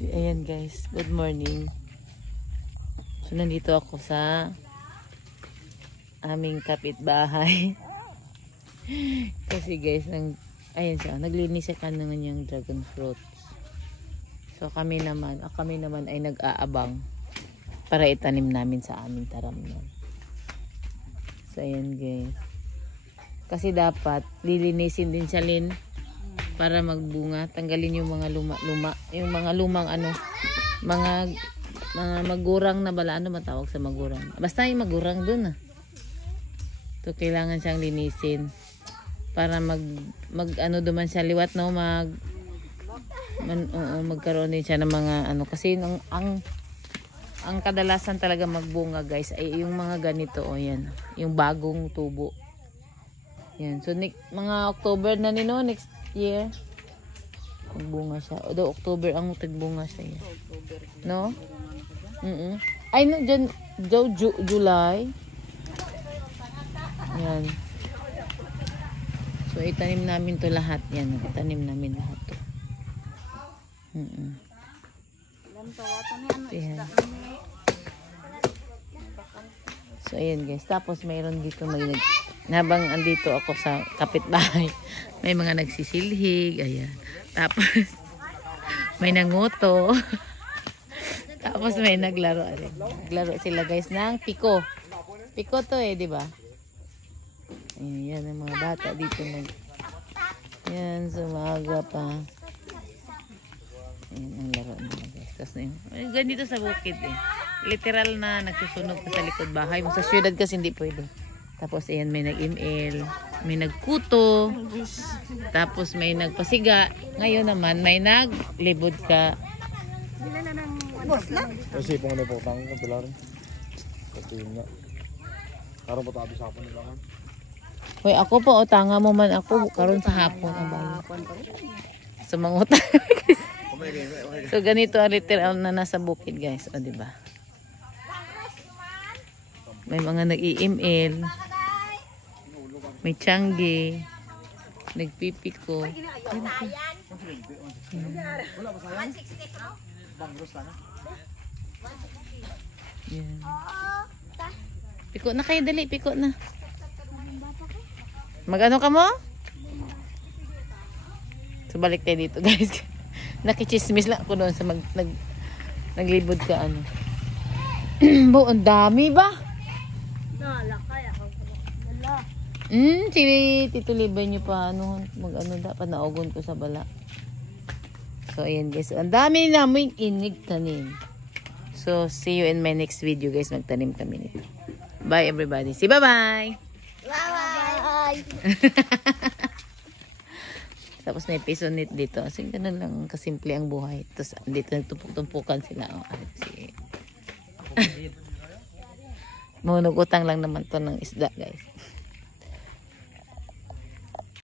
Ayan guys, good morning. So nandito ako sa aming kapitbahay. Kasi guys, ayan siya, naglinis siya ka ng yung dragon fruits. So kami naman ay nag-aabang para itanim namin sa aming taramnan. So ayan guys. Kasi dapat lilinisin din siya para magbunga, tanggalin yung mga luma, yung mga lumang mga magurang na bala, matawag sa magurang. Basta yung magurang dun So kailangan siyang linisin para duman siya liwat magkaroon din siya ng mga kasi ang kadalasan talaga magbunga guys ay yung mga ganito yan, yung bagong tubo. Yan. So mga October na next year magbunga siya. Although October ang tagbunga siya. No? Ay no, July. Yan. So itanim namin to lahat yan. Itanim namin lahat to. Yan. So ayan guys. Tapos mayroon dito habang andito ako sa kapitbahay, may mga nagsisilhig, ayan. Tapos may nanguto. Tapos may naglaro, naglaro sila guys ng piko. Piko to di ba? Ayan ang mga bata dito yan, sumaga pa. Ayan ang laro nila guys. Tapos ganito sa bukid literal na nagsusunog sa likod bahay mo. Sa syudad kasi hindi pwede. Tapos ayan, may nag-email, may nagkuto, tapos may nagpasiga. Ngayon naman may naglibod ka. Kasi pong naputang ko pala rin. Kasi yun nga. Karong patabi sa hapon nila kan. Hoy, ako po, tanga mo man ako. Karon sa hapon ang bayo. Sa mga utang. So ganito ang literal na nasa bukid guys. O diba? May mga nag-i-email. May tiyanggi, nagpipiko. Yan. Piko na kayo, dali, piko na. Magano ka mo? So balik tayo dito guys. Nakichismis lang ako doon sa naglibod ka ang dami ba? Si Tito Libay nyo pa dapat naugon ko sa bala. So ayan guys, ang dami namin tanim. So see you in my next video guys, magtanim kami nito. Bye everybody, bye bye. Bye. Tapos may pisonit dito, kasi ganun lang kasimple ang buhay. Tapos dito nagtumpuk-tumpukan sila. Munugutang lang naman to ng isda guys.